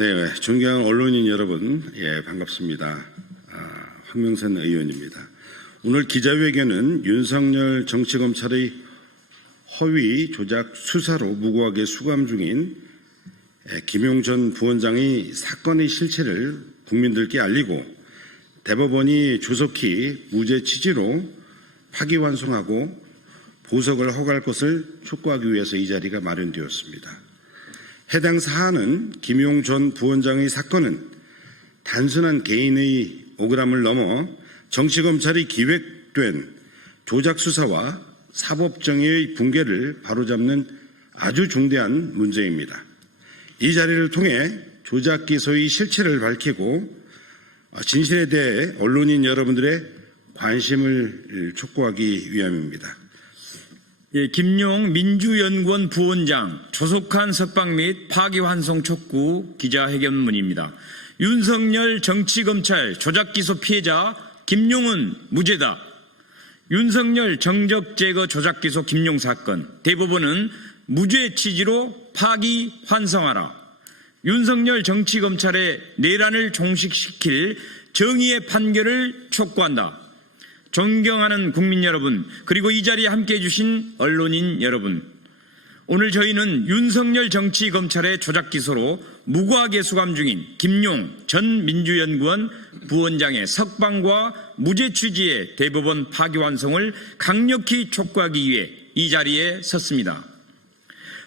네, 존경하는 언론인 여러분, 반갑습니다. 황명선 의원입니다. 오늘 기자회견은 윤석열 정치검찰의 허위 조작 수사로 무고하게 수감 중인 김용 전 부원장의 사건의 실체를 국민들께 알리고 대법원이 조속히 무죄 취지로 파기환송하고 보석을 허가할 것을 촉구하기 위해서 이 자리가 마련되었습니다. 해당 사안은 김용 전 부원장의 사건은 단순한 개인의 오그람을 넘어 정치검찰이 기획된 조작 수사와 사법정의의 붕괴를 바로잡는 아주 중대한 문제입니다. 이 자리를 통해 조작 기소의 실체를 밝히고 진실에 대해 언론인 여러분들의 관심을 촉구하기 위함입니다. 김용 민주연구원 부원장 조속한 석방 및 파기환송 촉구 기자회견문입니다. 윤석열 정치검찰 조작기소 피해자 김용은 무죄다. 윤석열 정적제거 조작기소 김용 사건 대법원은 무죄 취지로 파기환송하라. 윤석열 정치검찰의 내란을 종식시킬 정의의 판결을 촉구한다. 존경하는 국민 여러분, 그리고 이 자리에 함께해 주신 언론인 여러분, 오늘 저희는 윤석열 정치검찰의 조작기소로 무고하게 수감 중인 김용 전 민주연구원 부원장의 석방과 무죄 취지의 대법원 파기환송을 강력히 촉구하기 위해 이 자리에 섰습니다.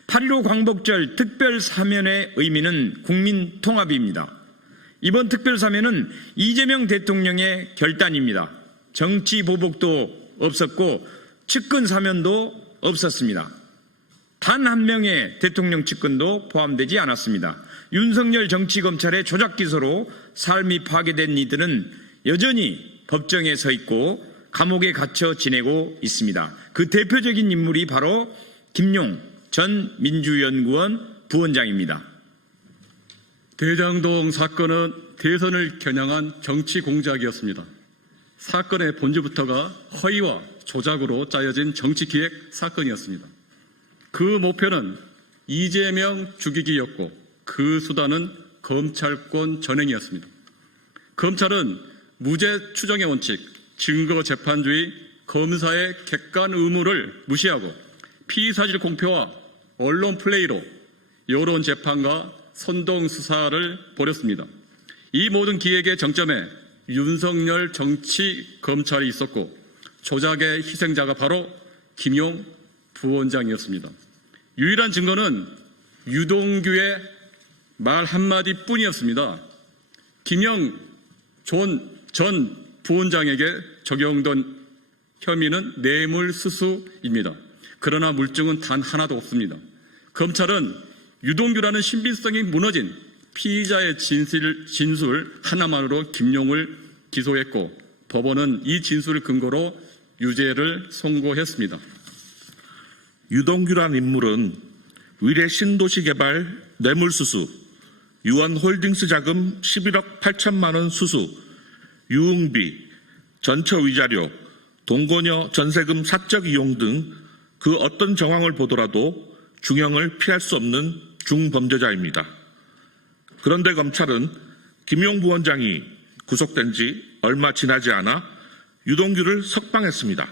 8.15 광복절 특별사면의 의미는 국민통합입니다. 이번 특별사면은 이재명 대통령의 결단입니다. 정치 보복도 없었고 측근 사면도 없었습니다. 단 한 명의 대통령 측근도 포함되지 않았습니다. 윤석열 정치검찰의 조작기소로 삶이 파괴된 이들은 여전히 법정에 서 있고 감옥에 갇혀 지내고 있습니다. 그 대표적인 인물이 바로 김용 전 민주연구원 부원장입니다. 대장동 사건은 대선을 겨냥한 정치 공작이었습니다. 사건의 본질부터가 허위와 조작으로 짜여진 정치기획 사건이었습니다. 그 목표는 이재명 죽이기였고 그 수단은 검찰권 전횡이었습니다. 검찰은 무죄 추정의 원칙, 증거재판주의, 검사의 객관 의무를 무시하고 피의사실 공표와 언론 플레이로 여론재판과 선동수사를 벌였습니다. 이 모든 기획의 정점에 윤석열 정치검찰이 있었고 조작의 희생자가 바로 김용 부원장이었습니다. 유일한 증거는 유동규의 말 한마디 뿐이었습니다. 김용 전 부원장에게 적용된 혐의는 뇌물수수입니다. 그러나 물증은 단 하나도 없습니다. 검찰은 유동규라는 신빙성이 무너진 피의자의 진술 하나만으로 김용을 기소했고 법원은 이 진술을 근거로 유죄를 선고했습니다. 유동규란 인물은 위례 신도시 개발 뇌물수수, 유원홀딩스 자금 11억 8천만 원 수수, 유흥비, 전처 위자료, 동거녀 전세금 사적 이용 등 그 어떤 정황을 보더라도 중형을 피할 수 없는 중범죄자입니다. 그런데 검찰은 김용 부원장이 구속된 지 얼마 지나지 않아 유동규를 석방했습니다.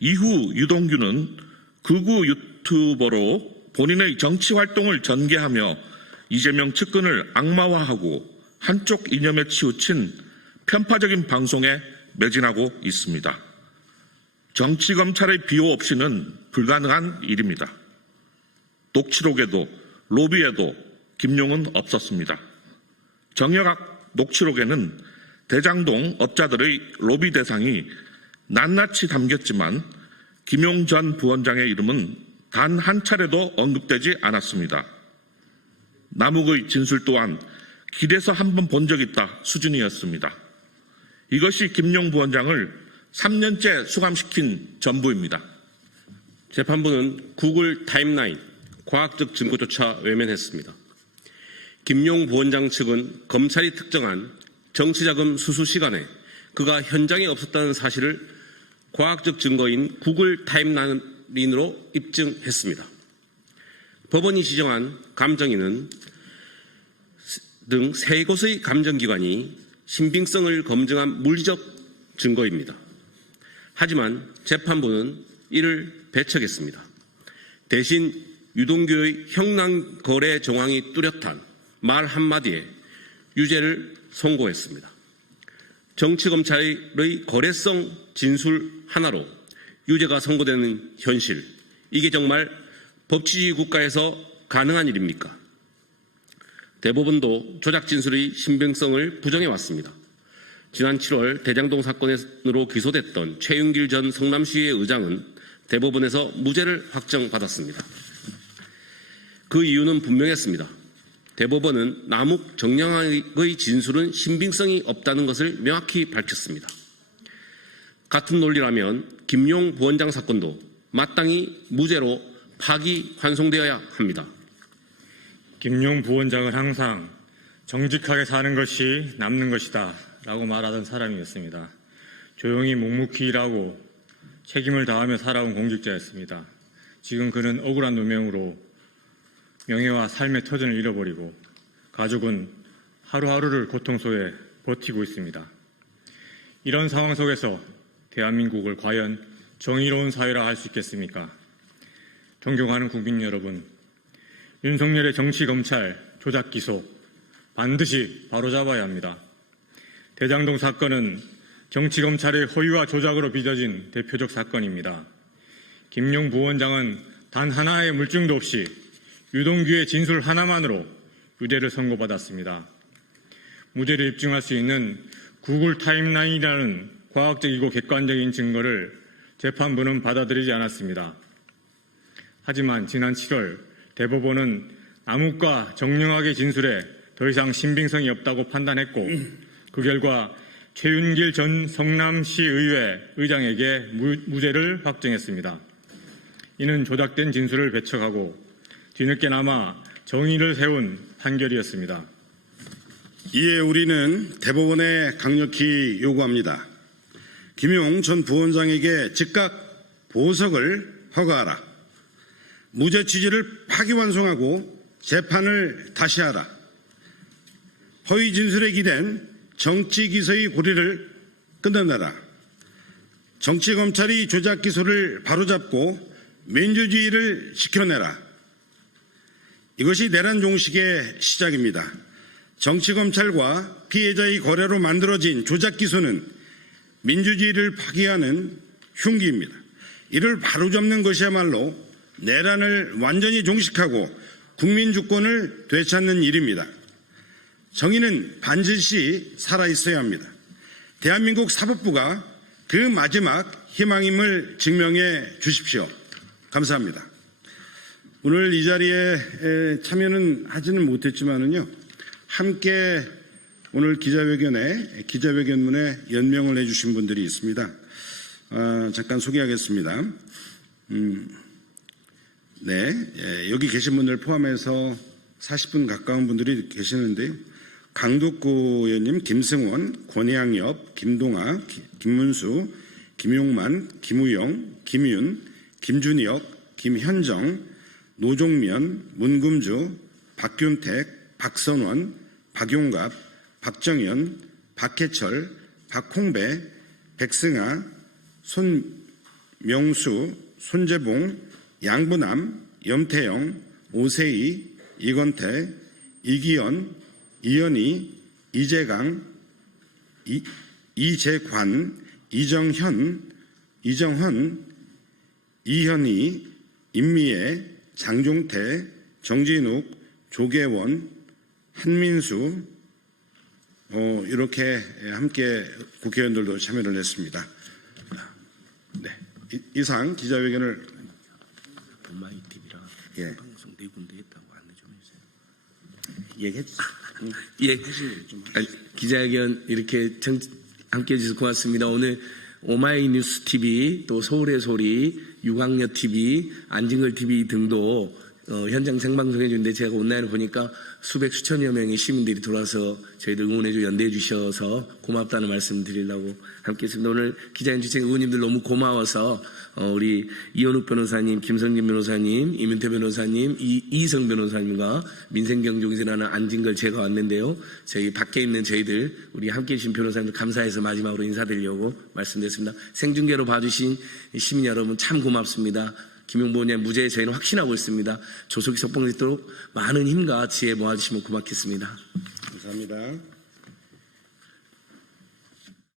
이후 유동규는 극우 유튜버로 본인의 정치 활동을 전개하며 이재명 측근을 악마화하고 한쪽 이념에 치우친 편파적인 방송에 매진하고 있습니다. 정치검찰의 비호 없이는 불가능한 일입니다. 녹취록에도 로비에도 김용은 없었습니다. 정여각 녹취록에는 대장동 업자들의 로비 대상이 낱낱이 담겼지만 김용 전 부원장의 이름은 단 한 차례도 언급되지 않았습니다. 남욱의 진술 또한 길에서 한번 본 적 있다 수준이었습니다. 이것이 김용 부원장을 3년째 수감시킨 전부입니다. 재판부는 구글 타임라인, 과학적 증거조차 외면했습니다. 김용 부원장 측은 검찰이 특정한 정치자금 수수 시간에 그가 현장에 없었다는 사실을 과학적 증거인 구글 타임라인으로 입증했습니다. 법원이 지정한 감정인은 등 세 곳의 감정기관이 신빙성을 검증한 물리적 증거입니다. 하지만 재판부는 이를 배척했습니다. 대신 유동규의 형량거래 정황이 뚜렷한 말 한마디에 유죄를 선고했습니다. 정치검찰의 거래성 진술 하나로 유죄가 선고되는 현실, 이게 정말 법치주의 국가에서 가능한 일입니까? 대법원도 조작 진술의 신빙성을 부정해왔습니다. 지난 7월 대장동 사건으로 기소됐던 최윤길 전 성남시의 의장은 대법원에서 무죄를 확정받았습니다. 그 이유는 분명했습니다. 대법원은 남욱 정영학의 진술은 신빙성이 없다는 것을 명확히 밝혔습니다. 같은 논리라면 김용 부원장 사건도 마땅히 무죄로 파기환송되어야 합니다. 김용 부원장은 항상 정직하게 사는 것이 남는 것이다 라고 말하던 사람이었습니다. 조용히 묵묵히 일하고 책임을 다하며 살아온 공직자였습니다. 지금 그는 억울한 누명으로 명예와 삶의 터전을 잃어버리고 가족은 하루하루를 고통 속에 버티고 있습니다. 이런 상황 속에서 대한민국을 과연 정의로운 사회라 할 수 있겠습니까? 존경하는 국민 여러분, 윤석열의 정치검찰 조작 기소 반드시 바로잡아야 합니다. 대장동 사건은 정치검찰의 허위와 조작으로 빚어진 대표적 사건입니다. 김용 부원장은 단 하나의 물증도 없이 유동규의 진술 하나만으로 유죄를 선고받았습니다. 무죄를 입증할 수 있는 구글 타임라인이라는 과학적이고 객관적인 증거를 재판부는 받아들이지 않았습니다. 하지만 지난 7월 대법원은 남욱과 정영학의 진술에 더 이상 신빙성이 없다고 판단했고 그 결과 최윤길 전 성남시의회 의장에게 무죄를 확정했습니다. 이는 조작된 진술을 배척하고 뒤늦게나마 정의를 세운 판결이었습니다. 이에 우리는 대법원에 강력히 요구합니다. 김용 전 부원장에게 즉각 보석을 허가하라. 무죄 취지를 파기환송하고 재판을 다시 하라. 허위 진술에 기댄 정치기소의 고리를 끊어내라. 정치검찰이 조작 기소를 바로잡고 민주주의를 지켜내라. 이것이 내란 종식의 시작입니다. 정치검찰과 피해자의 거래로 만들어진 조작 기소는 민주주의를 파괴하는 흉기입니다. 이를 바로잡는 것이야말로 내란을 완전히 종식하고 국민 주권을 되찾는 일입니다. 정의는 반드시 살아있어야 합니다. 대한민국 사법부가 그 마지막 희망임을 증명해 주십시오. 감사합니다. 오늘 이 자리에 참여는 하지는 못했지만은요, 함께 오늘 기자회견문에 연명을 해주신 분들이 있습니다. 잠깐 소개하겠습니다. 여기 계신 분들 포함해서 40분 가까운 분들이 계시는데요. 강덕구 의원님, 김승원, 권양엽, 김동아, 김문수, 김용만, 김우영, 김윤, 김준혁, 김현정, 노종면, 문금주, 박균택, 박선원, 박용갑, 박정현, 박해철, 박홍배, 백승아, 손명수, 손재봉, 양부남, 염태영, 오세희, 이건태, 이기현, 이현희, 이재강, 이재관, 이정현, 이현희, 임미애, 장종태, 정진욱, 조계원, 한민수, 이렇게 함께 국회의원들도 참여를 했습니다. 네, 이상 기자회견을 엄마이 TV랑 예. 방송 네 군데 했다고 안내 좀 해주세요. 얘기해 주세요. 예, 기자회견 이렇게 함께해 주셔서 고맙습니다. 오늘 오마이뉴스 TV, 또 서울의 소리, 유광녀 TV, 안진걸 TV 등도 현장 생방송해 주는데 제가 온라인을 보니까 수백 수천여 명의 시민들이 들어와서 저희들 응원해주고 연대해 주셔서 고맙다는 말씀 드리려고 함께 했습니다. 오늘 기자인 주최 의원님들 너무 고마워서 우리 이현욱 변호사님, 김성진 변호사님, 이민태 변호사님, 이성 변호사님과 민생경종이라는 안진걸 제가 왔는데요. 저희 밖에 있는 저희들 우리 함께해 주신 변호사님들 감사해서 마지막으로 인사드리려고 말씀드렸습니다. 생중계로 봐주신 시민 여러분 참 고맙습니다. 김용보 의원님 무죄에 저희는 확신하고 있습니다. 조속히 석방되도록 많은 힘과 지혜 모아주시면 고맙겠습니다. 감사합니다.